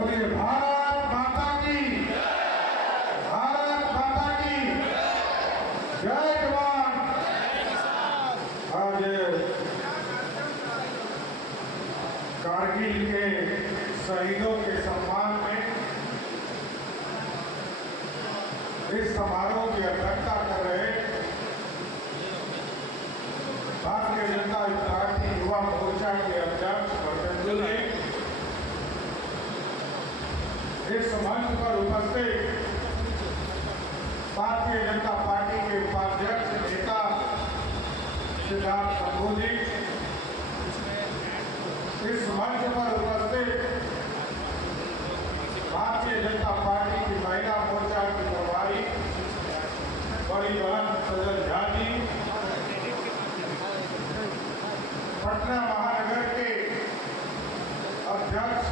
बोलिए भारत माता की, भारत माता की जय जवान। आज कारगिल के शहीदों के सम्मान में इस समारोह की अध्यक्षता कर रहे भारतीय जनता पार्टी युवा मोर्चा के अध्यक्ष बजरंग जी, इस मंच पर उपस्थित भारतीय जनता पार्टी के उपाध्यक्ष नेता सिद्धार्थ शंभू जी, इस मंच पर उपस्थित भारतीय जनता पार्टी की महिला मोर्चा की प्रभारी बड़ी बहन सजल झा जी, पटना महानगर के अध्यक्ष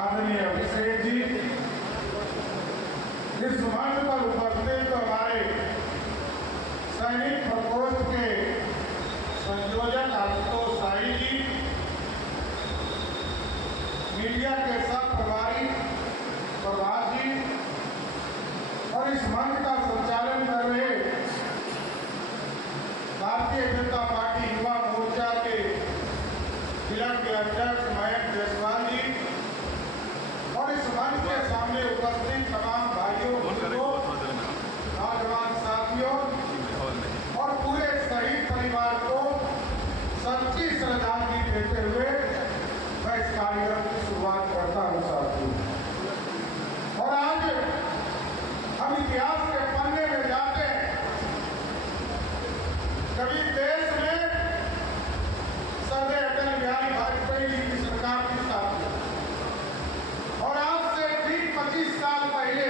आदरणीय अभिषेक जी, इस मंच पर उपस्थित हमारे सैनिक प्रकोष्ठ के संयोजक आशुतोष शाही जी, मीडिया के सब प्रभारी प्रभात जी और इस मंच का संचालन कर रहे भारतीय जनता पार्टी युवा मोर्चा के जिला के अध्यक्ष मयंक जायसवाल जी और इस मंच के सामने उपस्थित तमाम भाइयों बहनों, नौजवान साथियों और पूरे शहीद परिवार को सच्ची श्रद्धांजलि देते हुए मैं इस कार्यक्रम की शुरुआत करता हूं साथियों। और आज हम इतिहास के पन्ने में जाते हैं। कभी देश में सरदार अटल बिहारी वाजपेयी जी की सरकार की स्थापना और आज से ठीक 25 साल पहले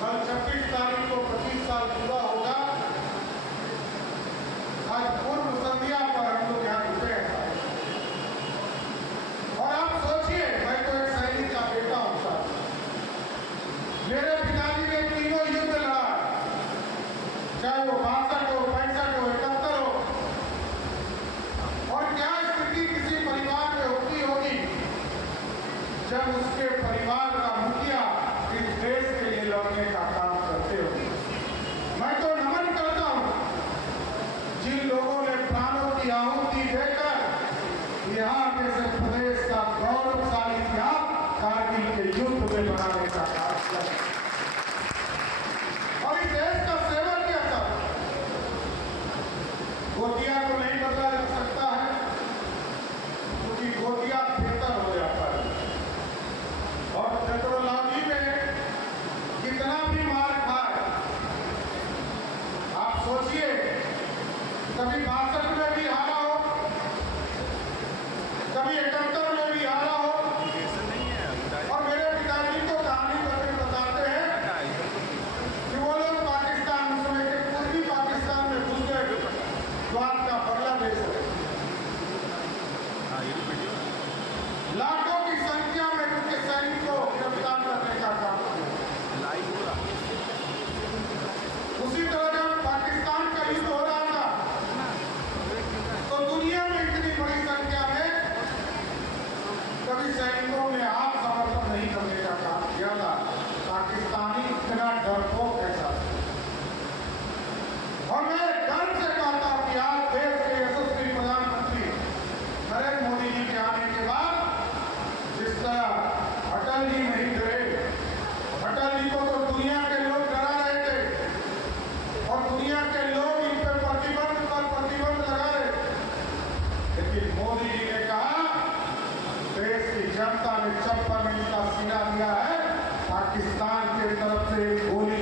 कल 26 तारीख को 25 साल पूरा होगा। आज पूर्व संध्या पर हम लोग यहाँ रुके हैं और आप सोचिए, मैं तो एक सैनिक का बेटा हूं साहब। मेरे पिताजी ने तीनों युद्ध लड़ा, चाहे वो 62 हो, 65 हो, 71 हो। और क्या स्थिति किसी परिवार में होती होगी जब उसके परिवार का मुखिया इस देश के लिए लड़ने का काम करते हो। मैं तो नमन करता हूं जिन लोगों ने प्राणों की आहुति देकर यहाँ जैसे प्रदेश का गौरवशाली इतिहास कारगिल के युद्ध में बनाने का काम किया और इस देश का सेवा किया था। गोतिया को नहीं बदला जा सकता है क्योंकि गोतिया बेहतर हो जाता है और टेक्नोलॉजी में कितना भी मार खाए। आप सोचिए, कभी 62 में भी हारा हो, कभी 71 में भी हारा हो। और मेरे पिताजी को कहानी बताते हैं कि वो लोग पाकिस्तान, उस समय के पूर्वी पाकिस्तान में घुस गए, द्वार का बांग्लादेश है। लाखों की संख्या में उनके सैनिक को गिरफ्तार करने का काम किया। उसी तरह जब पाकिस्तान का युद्ध हो रहा था तो दुनिया में इतनी बड़ी संख्या में कभी सैनिकों ने आत्मसमर्पण नहीं करने का काम किया था। पाकिस्तानी इतना डरपोक है साहब। और मैं गर्व से कहता हूं कि आज देश के यशस्वी प्रधानमंत्री नरेंद्र मोदी जी के आने के बाद जिस तरह अटल जी नहीं डरे, अटल जी को तो दुनिया के लोग डरा रहे थे और दुनिया के लोग इन पर प्रतिबंध लगा रहे, लेकिन मोदी जी ने कहा देश की जनता ने 56 मिनट का सीना दिया है, पाकिस्तान की तरफ से गोली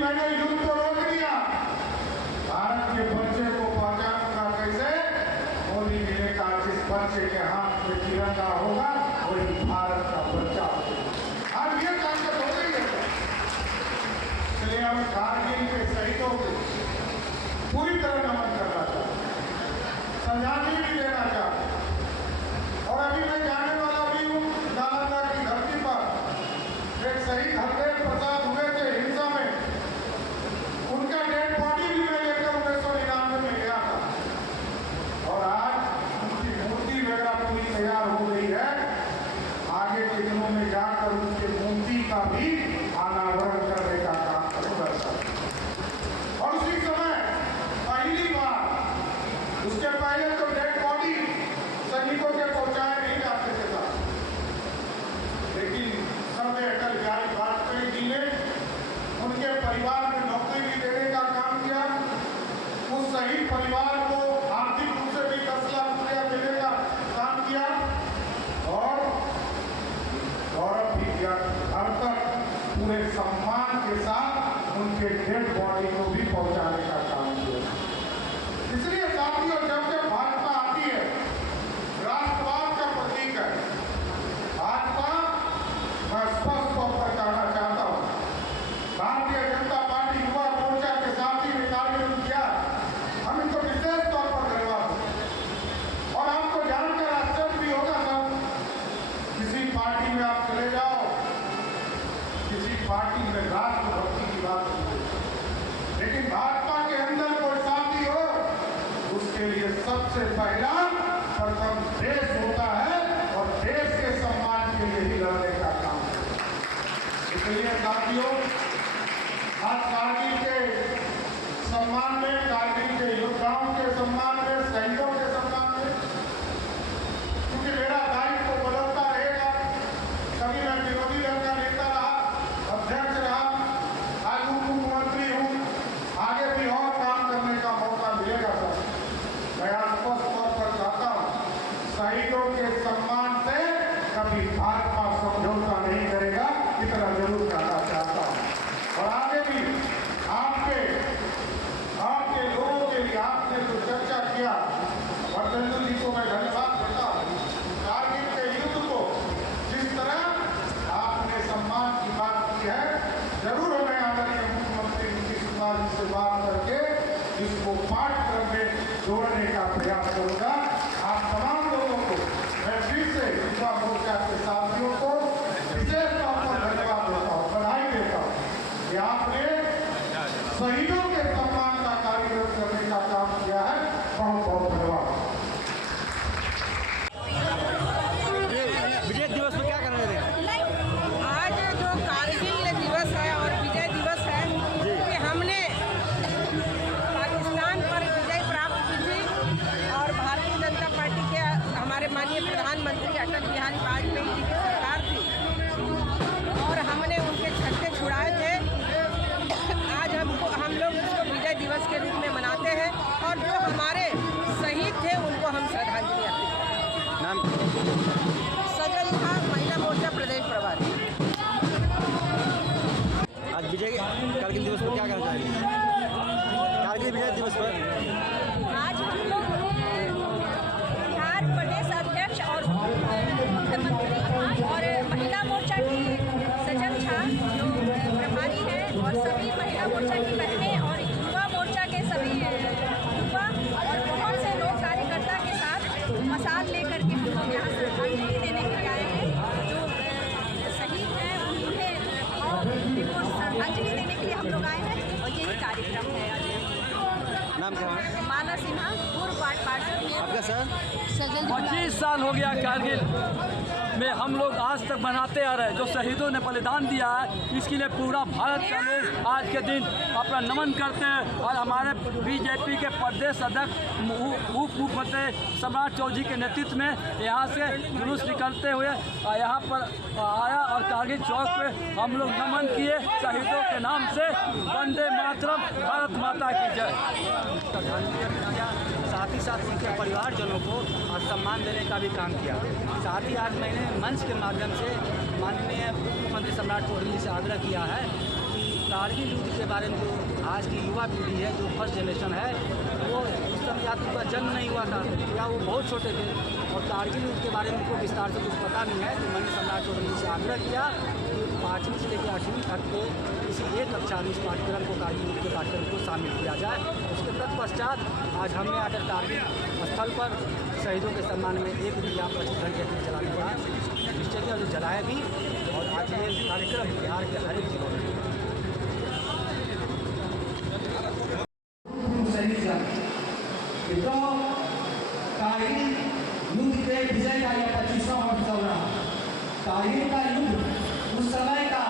मैंने युद्ध को रोक दिया। भारत के बच्चे को पहचानूंगा कैसे? मोदी जी ने कहा जिस बच्चे के हाथ में तिरंगा होगा वही भारत का बच्चा होगा। अब ये ताकत हो गई है। इसलिए हम कारगिल के शहीदों को पूरी तरह नमन करना चाहते, श्रद्धांजलि भी देना चाहते। और अभी मैं जाने वाला भी हूँ नालंदा की धरती पर। एक शहीद हरदेव प्रसाद हुए थे हिंसा में, उनका डेड बॉडी भी मैं लेकर 1999 में गया था। और आज उनकी मूर्ति वगैरह पूरी तैयार हो गई है। आगे के दिनों में जाकर उनके मूर्ति का भी अनावरण करने का काम करूंगा। और उसी समय पहली बार, उसके पहले तो डेड बॉडी सैनिकों के पहुंचाए नहीं जाते थे साथ, लेकिन समय अटल बिहारी वाजपेयी जी ने उनके परिवार में नौकरी भी देने का काम किया। उस शहीद परिवार को आर्थिक रूप से भी 10 लाख रुपया देने का काम किया और गौरव भी किया। घर तक पूरे सम्मान के साथ उनके डेड बॉडी को भी पहुंचाने का काम किया। इसलिए साथियों, जब जब भाजपा आती है, राष्ट्रवाद का प्रतीक है भाजपा। मैं स्पष्ट तौर पर कहना चाहता हूँ, भारतीय जनता पार्टी युवा मोर्चा के साथ ही कार्यक्रम किया। हम इनको विशेष तौर पर धन्यवाद दें। और आपको जानकर आश्चर्य भी होगा सर, किसी पार्टी में आप चले जाओ, किसी पार्टी में राष्ट्रभक्ति की बात होती है, लेकिन भाजपा के अंदर कोई साथी हो, उसके लिए सबसे पहला प्रथम देश होता है और देश के सम्मान के लिए ही लड़ने का काम है। इसलिए साथियों, आज कारगिल के सम्मान में, कारगिल के योद्धाओं के सम्मान में, शहीदों के सम्मान में, क्योंकि मेरा दायित्व तो बदलता रहेगा। कभी मैं विरोधी दल का नेता रहा, अध्यक्ष रहा, आज उप मुख्यमंत्री हूँ, आगे भी और काम करने का मौका मिलेगा सर। मैं स्पष्ट तौर पर कहता हूँ, शहीदों के सम्मान से कभी भाजपा समझौता नहीं करेगा, इतना जरूर कहना चाहता हूँ। और आगे भी आपके लोगों के लिए आपने जो चर्चा किया, वर्धेंद्र जी को मैं धन्यवाद देता हूँ। कारगिल के युद्ध को जिस तरह आपने सम्मान की बात की है, जरूर हमें आदरणीय मुख्यमंत्री नीतीश कुमार जी से बात करके इसको पाठ्यक्रम में जोड़ने का प्रयास करूंगा। आप तमाम लोगों को मैं फिर से युवा मोर्चा के साथियों को विशेष तौर पर धन्यवाद देता हूँ, बधाई देता हूँ कि आपने शहीदों के सम्मान का कार्यक्रम करने का काम किया है। बहुत बहुत धन्यवाद। विजय दिवस में क्या कर रहे थे? आज जो कारगिल दिवस है और विजय दिवस है कि हमने पाकिस्तान पर विजय प्राप्त की थी और भारतीय जनता पार्टी के हमारे माननीय प्रधानमंत्री अटल बिहारी वाजपेयी जी की सरकार थी और हमने उनके झंडे छुड़ाए थे। आज हम लोग इसको विजय दिवस के रूप में मनाते हैं और जो हमारे शहीद थे उनको हम श्रद्धांजलि अर्पित करते हैं। नाम सजल था, महिला मोर्चा प्रदेश प्रभारी। आज विजय कारगिल दिवस पर क्या कहना चाहेंगे? कारगिल विजय दिवस पर आज हम लोग बिहार प्रदेश अध्यक्ष और मुख्यमंत्री और महिला मोर्चा की सजल झा जो प्रभारी हैं और सभी महिला मोर्चा की बहनें और युवा मोर्चा के सभी युवा और बहुत से लोग कार्यकर्ता के साथ मसाल लेकर के हम लोग यहाँ श्रद्धांजलि देने के लिए आए हैं। जो शहीद हैं उन्हें उनको श्रद्धांजलि देने के लिए हम लोग आए हैं और यही कार्यक्रम है। नाम क्या है? माला सिन्हा, पूर्व वार्ड पार्षद। आपका सर? 25 साल हो गया कारगिल में हम लोग आज तक मनाते आ रहे, जो शहीदों ने बलिदान दिया है इसके लिए पूरा भारत का लोग आज के दिन अपना नमन करते हैं। और हमारे बीजेपी के प्रदेश अध्यक्ष उप मुख्यमंत्री सम्राट चौधरी के नेतृत्व में यहाँ से जुलूस निकलते हुए यहाँ पर आया और कारगिल चौक पे हम लोग नमन किए शहीदों के नाम से। वंदे मातरम, भारत माता की जय। साथ ही साथ उनके परिवारजनों को सम्मान देने का भी काम किया। साथ ही आज मैंने मंच के माध्यम से माननीय मुख्यमंत्री सम्राट चौधरी जी से आग्रह किया है कि कारगिल युद्ध के बारे में जो आज की युवा पीढ़ी है, जो फर्स्ट जनरेशन है, वो उस समय या तो उनका जन्म नहीं हुआ था या वो बहुत छोटे थे और कारगिल युद्ध के बारे में उनको विस्तार से कुछ पता नहीं है। तो मैंने सम्राट चौधरी से आग्रह किया कि 5वीं से लेकर 8वीं तक के किसी एक कक्षा में इस पाठ्यक्रम को, कारगिल युद्ध के पाठ्यक्रम को शामिल किया जाए। उसके तत्पश्चात आज हमने आकर कारगिल स्थल पर शहीदों के सम्मान में एक दिया 25 घंटे तक जलाने का निश्चय किया, जो जलाया भी। और आज ये कार्यक्रम बिहार के हर एक जिलों में कारगिल युद्ध के विजय का यह 25वां वर्ष चल रहा। कारगिल का युद्ध उस समय का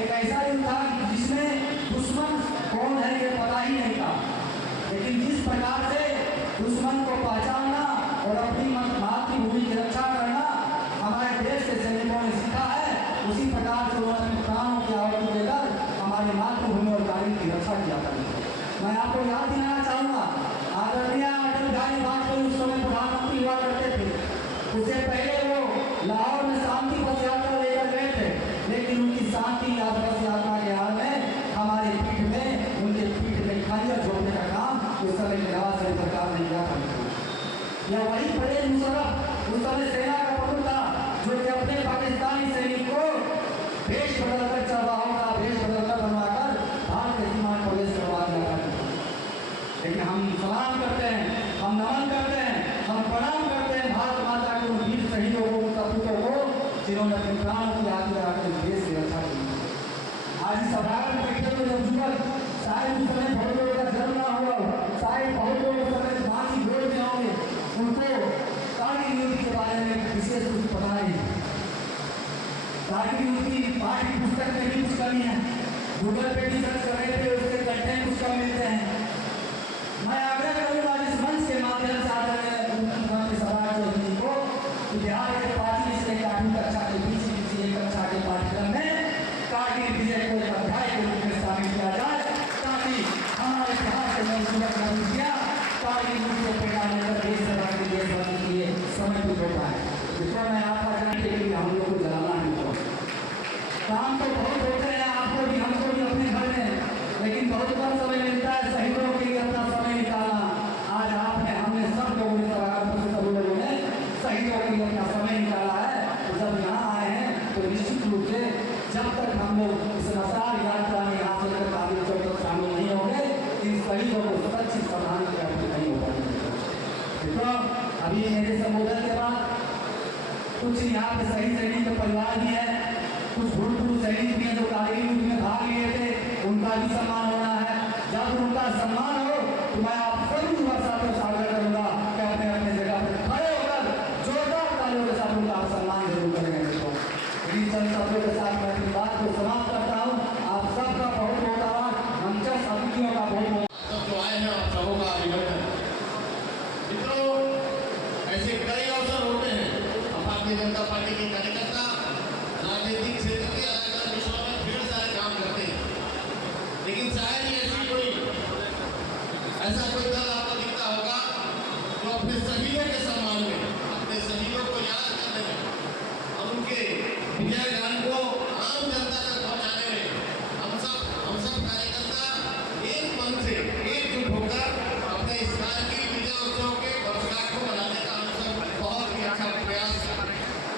एक ऐसा युद्ध था जिसमें दुश्मन कौन है ये पता ही नहीं था, लेकिन जिस प्रकार से दुश्मन को पहचानना और अपनी मातृभूमि की रक्षा करना हमारे देश के सैनिकों ने सीखा है, उसी प्रकार से उन्होंने प्राणों की आहुति देकर हमारी मातृभूमि और कारगिल की रक्षा किया करती है। मैं आपको याद दिलाना चाहूँगा, आदरणीय अटल बिहारी वाजपेयी उस समय प्रधानमंत्री हुआ करते थे। उससे पहले वो लाहौर में शांति पथ यात्रा लेकर गए थे, लेकिन उनकी शांति पथ यात्रा के हाल में हमारे पीठ में, उनके पीठ में खंजर जोड़ने का काम उस समय की नवाज शरीफ सरकार ने किया था। यह वही परवेज मुशर्रफ उस समय सेना का प्रमुख था, जो कि अपने पाकिस्तानी सैनिक को भेष बदलकर, चरवाहों का भेष बदलकर बनवाकर भारत के सीमा में प्रवेश करवा दिया था। लेकिन हम सलाम करते हैं, हम नमन करते हैं, हम प्रणाम करते हैं भारत माता के उन वीर शहीदों को, सपूतों को, जिन्होंने अपने प्राणों की आहुति लगाकर देश की रक्षा की। आज इस साधारण बैठक में जब युवक शायद उस समय बहुत लोगों का जन्म ना हुआ, शायद बहुत लोग उस समय फांसी जोड़ में होंगे, उनको कारगिल युद्ध के बारे में विशेष कुछ पता नहीं। कारगिल युद्ध की पाठ्य पुस्तक में भी कुछ कमी है, गूगल पे भी सर्च करने पे उसके कंटेंट कुछ कम मिलते हैं। मैं आग्रह करूँगा इस मंच के माध्यम से आदरणीय मुख्यमंत्री सम्राट चौधरी को कि बिहार के 5वीं से 8वीं कक्षा के बीच किसी एक कक्षा के पाठ्यक्रम में कारगिल विजय को एक अध्याय के रूप में शामिल किया जाए, ताकि हमारे बिहार के नवयुवक नवयुवतियाँ कारगिल युद्ध को प्रेरणा लेकर देश सेवा के लिए समर्पित हो पाए। इसको मैं आपका जानने के लिए हम लोग को जलाना नहीं होगा। काम तो बहुत होते हैं, आपको भी हमको भी अपने घर में, लेकिन बहुत कम समय मिलता है शहीदों के लिए अपना समय निकालना। आज आपने, हमने सब लोगों ने, सभी लोगों ने शहीदों के लिए अपना समय निकाला है। तो जब यहाँ आए हैं तो निश्चित रूप से जब तक हम लोग इस मसाल यात्रा में यहाँ से लेकर कारगिल चौक तक शामिल नहीं होंगे, इन शहीदों को सच्ची श्रद्धांजलि अर्पित नहीं हो पाएगी। तो अभी मेरे संबोधन के बाद कुछ यहाँ पे शहीद सैनिक के परिवार भी है, कुछ भूतपूर्व सैनिक भी हैं जो कारगिल युद्ध में भाग लिए थे, उनका भी सम्मान होना है। जब उनका सम्मान हो तो मैं आप सभी युवा साथियों से आग्रह करूँगा कि अपने अपने जगह पर खड़े होकर जोरदार तालियों के साथ उनका सम्मान जरूर करेंगे। इन चंद शब्दों के साथ मैं अपनी बात को समाप्त करता हूँ। आप सबका बहुत बहुत आभार, मंचस्थ अतिथियों का बहुत बहुत सब जो आए हैं आप सबों का अभिनंदन। मित्रों, ऐसे कई अवसर होते हैं, भारतीय जनता पार्टी के कार्यकर्ता राजनीतिक क्षेत्र के अलग अलग विषयों में ढेर सारे काम करते हैं, लेकिन शायद ही ऐसा कोई दल आपको दिखता होगा जो अपने शहीदों के सम्मान में, अपने शहीदों को याद करने में और उनके विजय